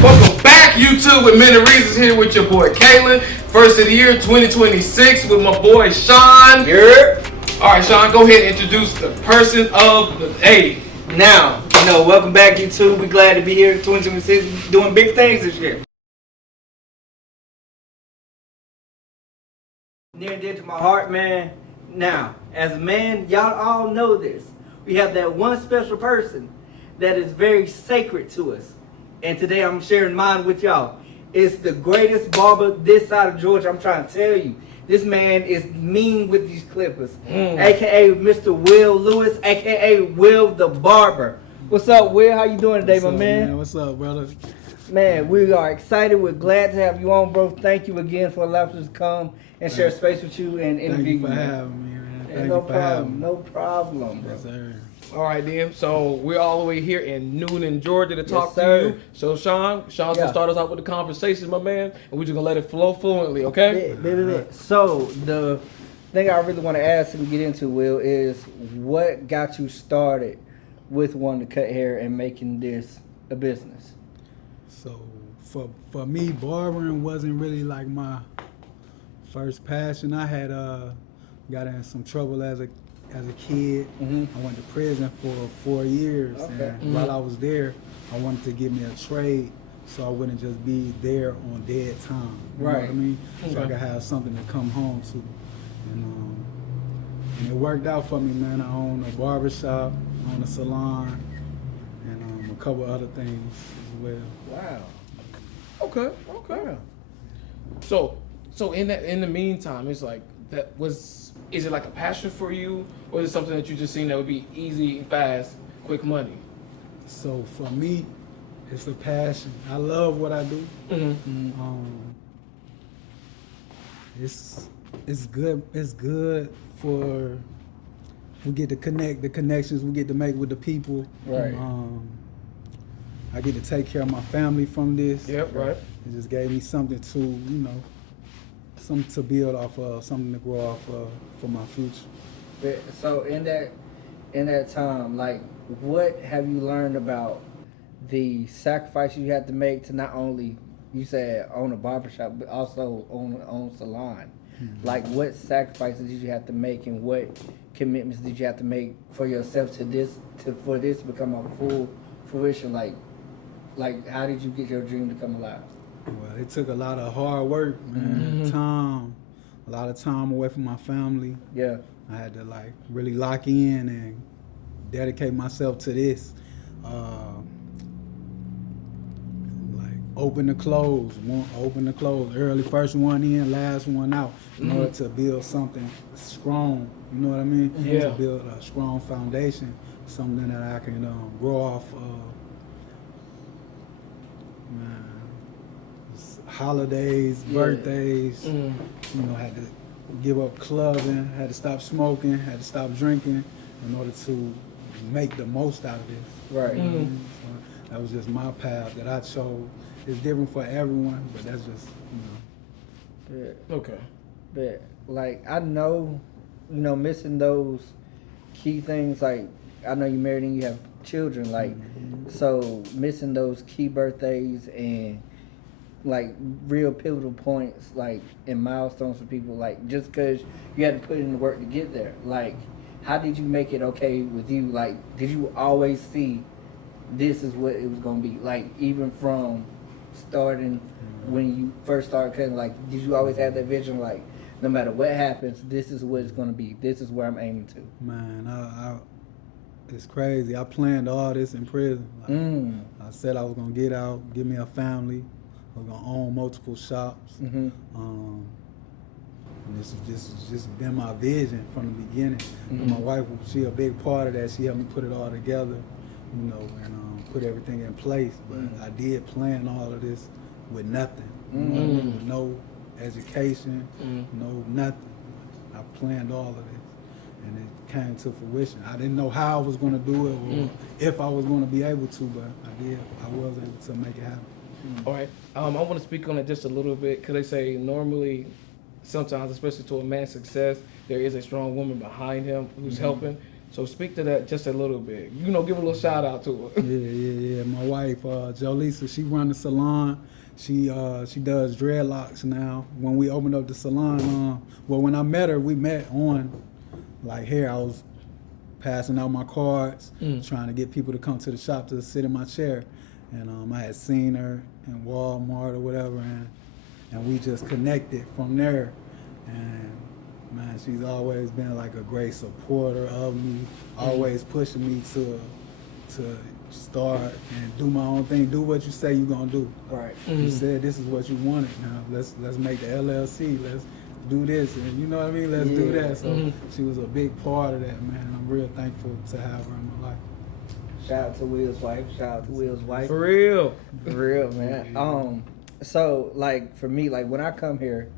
Welcome back, YouTube, with Many Reasons here with your boy Kalen. First of the year 2026 with my boy Sean. Here. Alright, Sean, go ahead and introduce the person of the day. Now, welcome back, YouTube. We're glad to be here 2026 doing big things this year. Near and dear to my heart, man. Now, as a man, y'all all know this. We have that one special person that is very sacred to us. And today I'm sharing mine with y'all. It's the greatest barber this side of Georgia. I'm trying to tell you. This man is mean with these clippers. AKA Mr. Will Lewis, AKA Will the Barber. What's up, Will? How you doing today, my man? What's up, brother? Man, we are excited. We're glad to have you on, bro. Thank you again for allowing us to come and share space with you and interview you. Thank you for having me, man. Thank no you for having problem. me. No problem, bro. Yes, sir. Alright then, so we're all the way here in Newnan, Georgia to talk to sir. you. So Sean's gonna start us out with the conversation, my man, and we're just gonna let it flow fluently, okay? So the thing I really want to ask and get into, Will, is what got you started with wanting to cut hair and making this a business? So for me, barbering wasn't really like my first passion. I had got in some trouble as a kid. I went to prison for 4 years, and while I was there, I wanted to get me a trade so I wouldn't just be there on dead time. You know what I mean? So I could have something to come home to. And it worked out for me, man. I own a barbershop, I own a salon, and a couple other things as well. Wow. Okay. So in the meantime, it's like is it like a passion for you, or is it something that you just seen that would be easy, fast, quick money? So for me, it's a passion. I love what I do. It's good. It's good for we get to connect the connections we get to make with the people. Right. I get to take care of my family from this. Yep. Right. It just gave me something to something to build off of, something to grow off of for my future. So in that time, like, what have you learned about the sacrifices you had to make to not only, you said, own a barbershop, but also own a salon? Like, what sacrifices did you have to make, and what commitments did you have to make for yourself for this to become a full fruition? Like, how did you get your dream to come alive? Well, it took a lot of hard work, man. Time, a lot of time away from my family. Yeah. I had to really lock in and dedicate myself to this. Open the close, early first one in, last one out, in order to build something strong. You know what I mean? Yeah. To build a strong foundation, something that I can grow off of. Man, holidays, birthdays. Had to give up clubbing, had to stop smoking, had to stop drinking in order to make the most out of this. Right. So that was just my path that I chose. It's different for everyone, but that's just, Okay. But I know, missing those key things. Like, I know you married and you have children. So missing those key birthdays and real pivotal points, and milestones for people. Just because you had to put in the work to get there. How did you make it okay with you? Did you always see this is what it was gonna be? Even from starting when you first started cutting, did you always have that vision? No matter what happens, this is what it's gonna be. This is where I'm aiming to. Man, it's crazy. I planned all this in prison. I said I was gonna get out, get me a family. I was gonna own multiple shops. And this has just been my vision from the beginning. And my wife, she a big part of that. She helped me put it all together. you know, and put everything in place. But I did plan all of this with nothing. You know what I mean? With no education, no nothing. I planned all of this, and it came to fruition. I didn't know how I was going to do it or if I was going to be able to, but I did. I was able to make it happen. All right. I want to speak on it just a little bit because they say normally, sometimes, especially to a man's success, there is a strong woman behind him who's helping. So speak to that just a little bit. You know, give a little shout out to her. Yeah. My wife, Jolisa, she runs the salon. She does dreadlocks now. When we opened up the salon, well, when I met her, we met on like hair. I was passing out my cards, trying to get people to come to the shop to sit in my chair. And I had seen her in Walmart or whatever, and we just connected from there. And man, she's always been like a great supporter of me, always pushing me to start and do my own thing. Do what you say you're gonna do. Right. You said this is what you wanted. Now let's make the LLC. Let's do this, and you know what I mean. Let's do that. So she was a big part of that, man. I'm real thankful to have her in my life. Shout out to Will's wife. Shout out to Will's wife. For real. For real, man. So like for me, like when I come here,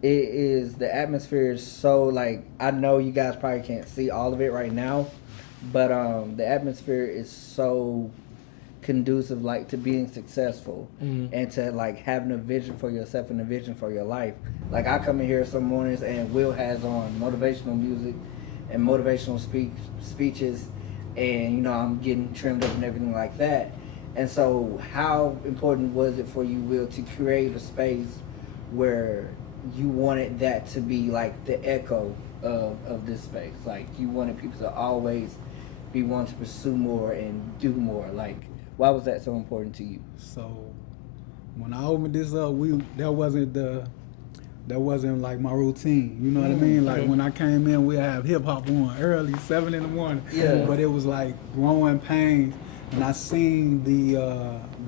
it is the atmosphere is so like I know you guys probably can't see all of it right now, but the atmosphere is so conducive like to being successful and to like having a vision for yourself and a vision for your life. Like I come in here some mornings and Will has on motivational music and motivational speeches, and you know I'm getting trimmed up and everything like that. And so how important was it for you, Will, to create a space where you wanted that to be like the echo of this space? Like you wanted people to always be wanting to pursue more and do more. Like why was that so important to you? So when I opened this up, that wasn't like my routine. You know what I mean? Like when I came in, we have hip hop on early, 7 in the morning. Yeah. But it was like growing pains, and I seen the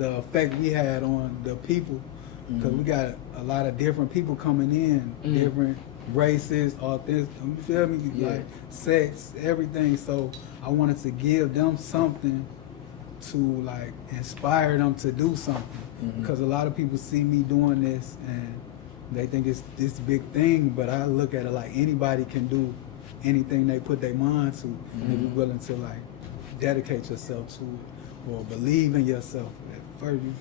effect we had on the people, because we got a lot of different people coming in, different races, all this. You feel me? Yeah. Like sex, everything. So I wanted to give them something to like inspire them to do something, because a lot of people see me doing this and they think it's this big thing, but I look at it like anybody can do anything they put their mind to, if you're willing to like dedicate yourself to it or believe in yourself.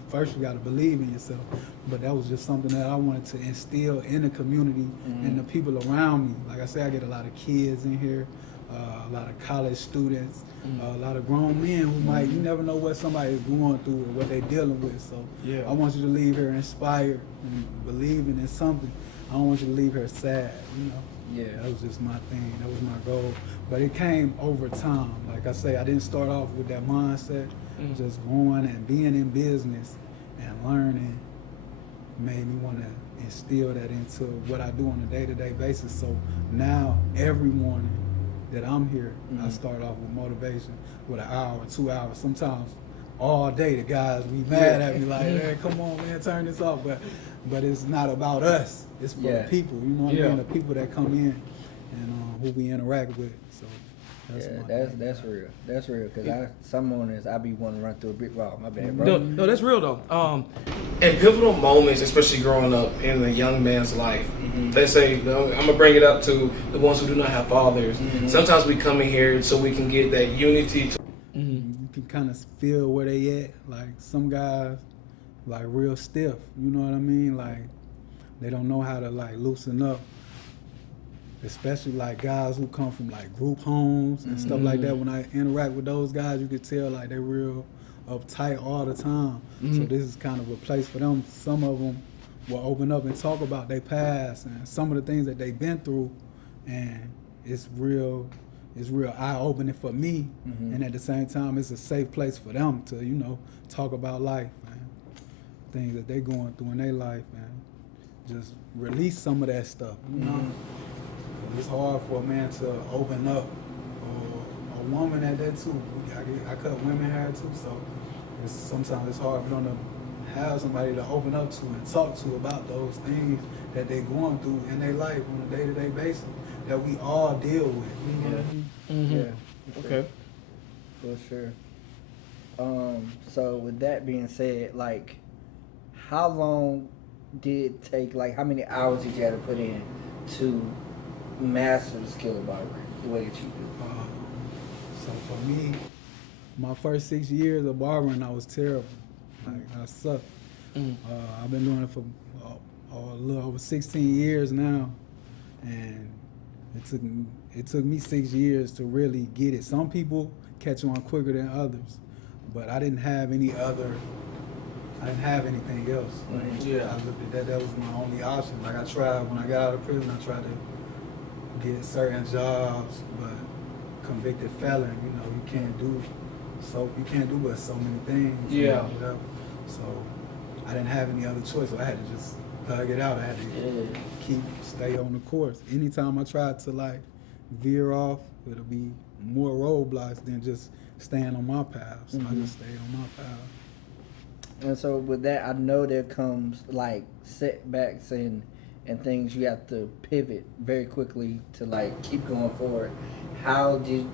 First you got to believe in yourself. But that was just something that I wanted to instill in the community and the people around me. Like I say, I get a lot of kids in here, a lot of college students, a lot of grown men who might, you never know what somebody is going through or what they're dealing with. So I want you to leave here inspired and believing in something. I don't want you to leave here sad, you know. Yeah. That was just my thing. That was my goal. But it came over time. Like I say, I didn't start off with that mindset. Just going and being in business and learning made me want to instill that into what I do on a day-to-day basis. So now, every morning that I'm here, I start off with motivation, with an hour, 2 hours, sometimes all day. The guys be mad at me like, man, come on, man, turn this off. But it's not about us. It's for the people, you know what I mean? The people that come in and who we interact with. So that's real. That's real. Cause some mornings I be wanting to run through a brick wall. My bad, bro. No, that's real though. In pivotal moments, especially growing up in a young man's life, they say, I'm gonna bring it up to the ones who do not have fathers. Sometimes we come in here so we can get that unity. You can kind of feel where they at. Like some guys, like real stiff. You know what I mean? Like they don't know how to like loosen up. Especially like guys who come from like group homes and stuff like that. When I interact with those guys, you could tell like they're real uptight all the time. So this is kind of a place for them. Some of them will open up and talk about their past and some of the things that they've been through, and it's real eye-opening for me. And at the same time, it's a safe place for them to, you know, talk about life and things that they're going through in their life and just release some of that stuff, you know? It's hard for a man to open up, or a woman at that too. I cut women hair too, so sometimes it's hard for them to have somebody to open up to and talk to about those things that they're going through in their life on a day-to-day basis that we all deal with. You know what I mean? Yeah. Okay. For sure. So with that being said, like, how long did it take? Like, how many hours did you have to put in to master the skill of barbering the way that you do? So for me, my first 6 years of barbering, I was terrible. Like, I sucked. I've been doing it for a little over 16 years now, and it took me 6 years to really get it. Some people catch on quicker than others, but I didn't have anything else. Like, Yeah. I looked at that was my only option. Like, I tried when I got out of prison, I tried to get certain jobs, but convicted felon, you can't do but so many things. Yeah. Whatever. So I didn't have any other choice. So I had to just thug it out. I had to stay on the course. Anytime I tried to like veer off, it'll be more roadblocks than just staying on my path. So I just stayed on my path. And so with that, I know there comes like setbacks and things you have to pivot very quickly to like keep going forward. How did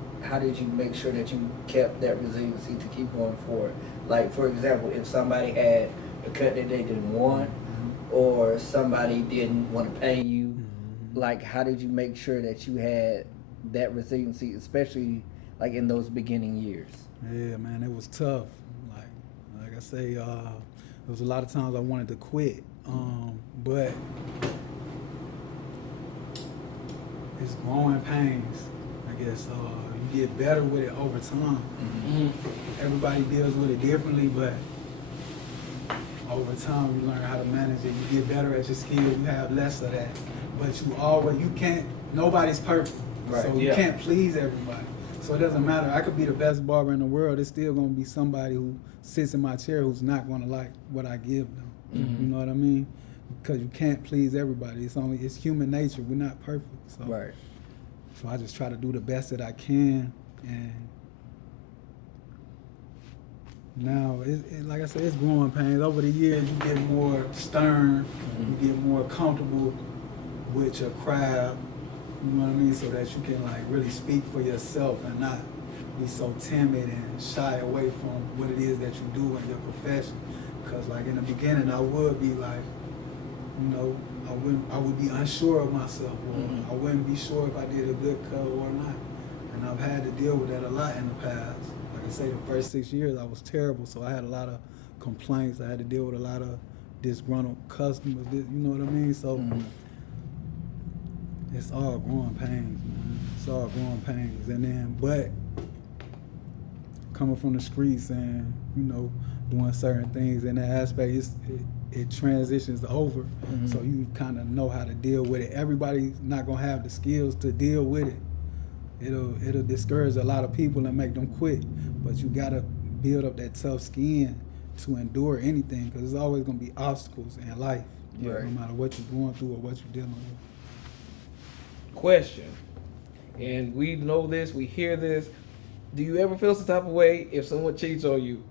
you make sure that you kept that resiliency to keep going forward? Like, for example, if somebody had a cut that they didn't want, or somebody didn't want to pay you, like, how did you make sure that you had that resiliency, especially like in those beginning years? Yeah, man, it was tough. Like I say, there was a lot of times I wanted to quit, but it's growing pains. I guess you get better with it over time. Everybody deals with it differently, but over time you learn how to manage it. You get better at your skill. You have less of that, but you can't. Nobody's perfect, Right. so you can't please everybody. So it doesn't matter. I could be the best barber in the world. It's still gonna be somebody who sits in my chair who's not gonna like what I give them. You know what I mean? Because you can't please everybody. It's human nature. We're not perfect. So. Right. So I just try to do the best that I can, and now, like I said, it's growing pains. Over the years, you get more stern, you get more comfortable with your craft, you know what I mean, so that you can like really speak for yourself and not be so timid and shy away from what it is that you do in your profession. Because like in the beginning, I would be like, I would be unsure of myself, or I wouldn't be sure if I did a good cut or not. And I've had to deal with that a lot in the past. Like I say, the first 6 years I was terrible, so I had a lot of complaints. I had to deal with a lot of disgruntled customers, you know what I mean? So it's all growing pains, man. It's all growing pains. And then, but coming from the streets and, doing certain things in that aspect, it transitions over, so you kind of know how to deal with it. Everybody's not gonna have the skills to deal with it. It'll discourage a lot of people and make them quit, but you gotta build up that tough skin to endure anything, because there's always gonna be obstacles in life, no matter what you're going through or what you're dealing with. Question, and we know this, we hear this. Do you ever feel some type of way if someone cheats on you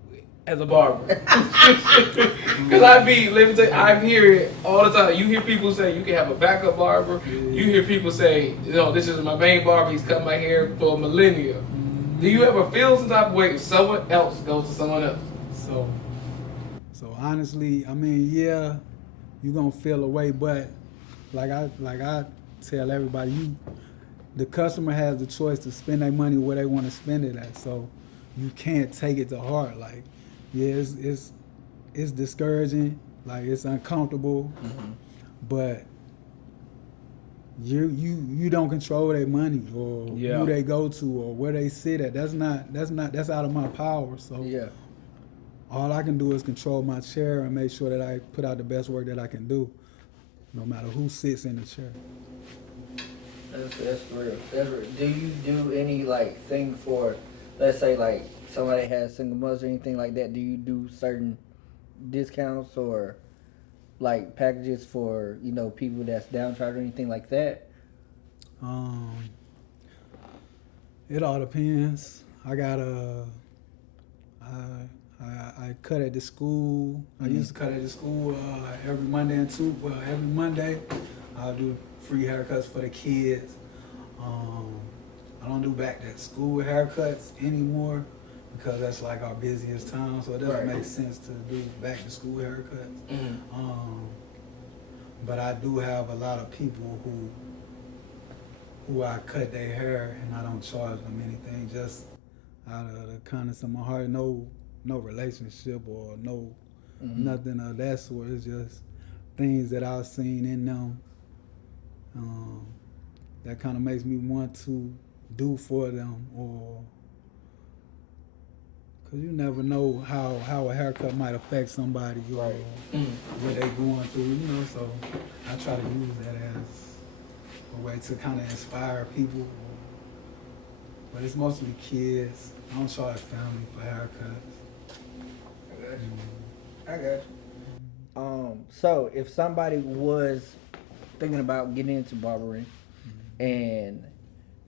as a barber? Because let me tell you, I hear it all the time. You hear people say you can have a backup barber. You hear people say, this is my main barber. He's cut my hair for millennia. Do you ever feel some type of way if someone else goes to someone else? So honestly, I mean, yeah, you're gonna feel a way, but like I tell everybody, the customer has the choice to spend their money where they want to spend it at. So you can't take it to heart. Like, yeah, it's discouraging, like it's uncomfortable, but you don't control their money or who they go to or where they sit at. That's out of my power. So all I can do is control my chair and make sure that I put out the best work that I can do, no matter who sits in the chair. That's real. That's real. Do you do any like thing for, let's say like somebody has single mothers or anything like that? Do you do certain discounts or like packages for people that's downtrodden or anything like that? It all depends. I got I cut at the school. I used to cut at the school every Monday every Monday I'll do free haircuts for the kids. I don't do back to school haircuts anymore because that's like our busiest time, so it doesn't make sense to do back to school haircuts. But I do have a lot of people who I cut their hair and I don't charge them anything, just out of the kindness of my heart. No relationship or nothing of that sort. It's just things that I've seen in them that kind of makes me want to do for them, or because you never know how a haircut might affect somebody or what they going through, so I try to use that as a way to kind of inspire people. But it's mostly kids. I don't charge family for haircuts. I got you. So if somebody was thinking about getting into barbering and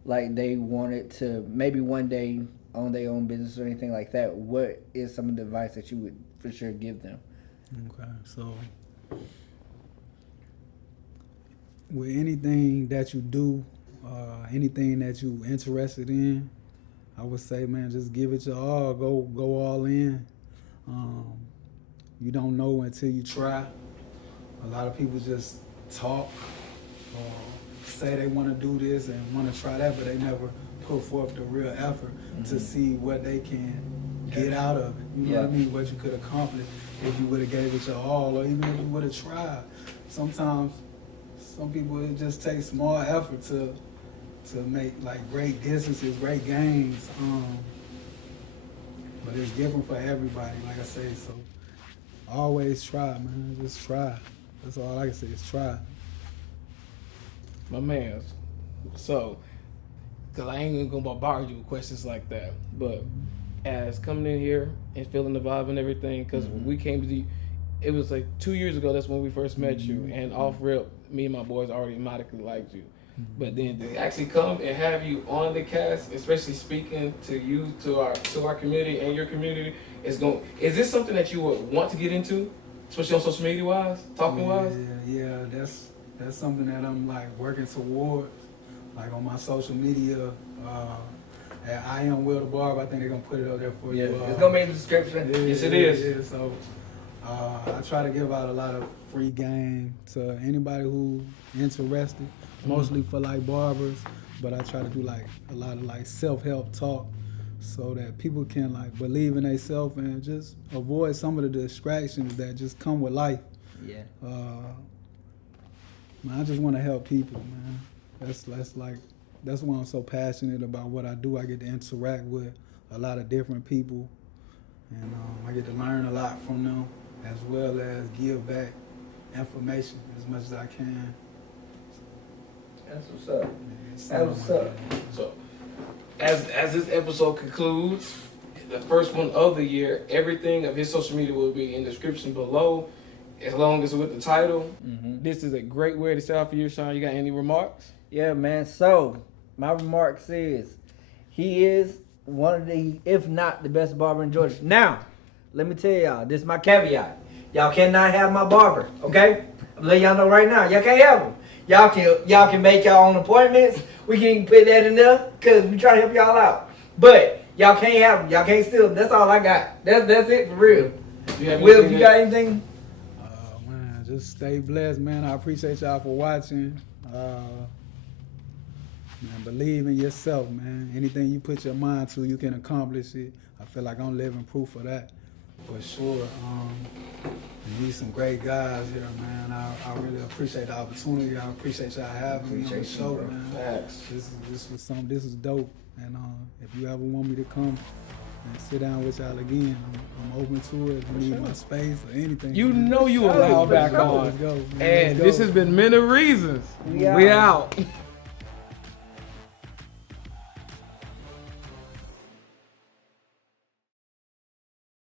like they wanted to maybe one day own their own business or anything like that, what is some of the advice that you would for sure give them? Okay, so with anything that you do, anything that you interested in, I would say, man, just give it your all. Go all in. You don't know until you try. A lot of people just talk or say they want to do this and want to try that, but they never put forth the real effort to see what they can get out of it. You know what I mean? What you could accomplish if you would have gave it your all, or even if you would have tried. Sometimes some people, it just takes small effort to make like great distances, great gains. But it's different for everybody, like I say. So always try, man. Just try. That's all I can say is try. My man. So, because I ain't even going to bombard you with questions like that, but as coming in here and feeling the vibe and everything, because when we came to it was like 2 years ago, that's when we first met you, and off rip, me and my boys already automatically liked you. But then to actually come and have you on the cast, especially speaking to you, to our community and your community, is this something that you would want to get into, especially on social media wise, talking wise? Yeah, that's something that I'm like working towards, like on my social media. At IAmWillTheBarber, I think they're gonna put it up there for you. It's gonna be in the description. Yes, it is. Yeah, so I try to give out a lot of free game to anybody who interested, mostly for like barbers, but I try to do like a lot of like self-help talk so that people can like believe in themselves and just avoid some of the distractions that just come with life. Yeah. Man, I just want to help people, man. That's why I'm so passionate about what I do. I get to interact with a lot of different people, and I get to learn a lot from them, as well as give back information as much as I can. That's what's up. That's what's up. So, as this episode concludes, the first one of the year, everything of his social media will be in the description below, as long as with the title. This is a great way to start for you, Sean. You got any remarks? Yeah, man. So, my remarks is, he is one of the, if not the best barber in Georgia. Now, let me tell y'all, this is my caveat. Y'all cannot have my barber, okay? I'm letting y'all know right now, y'all can't have him. Y'all can make y'all own appointments. We can put that in there, because we try to help y'all out. But y'all can't have him. Y'all can't steal him. That's all I got. That's it for real. Will, if you got anything? Man, just stay blessed, man. I appreciate y'all for watching. Man, believe in yourself, man. Anything you put your mind to, you can accomplish it. I feel like I'm living proof of that, for sure. You need some great guys here, man. I really appreciate the opportunity. I appreciate y'all having me on the show, man. Facts. This is dope. And if you ever want me to come and sit down with y'all again, I'm open to it. If you need my space or anything. You know you allowed back on. Let's go, man. And this has been Men of Reasons. We out.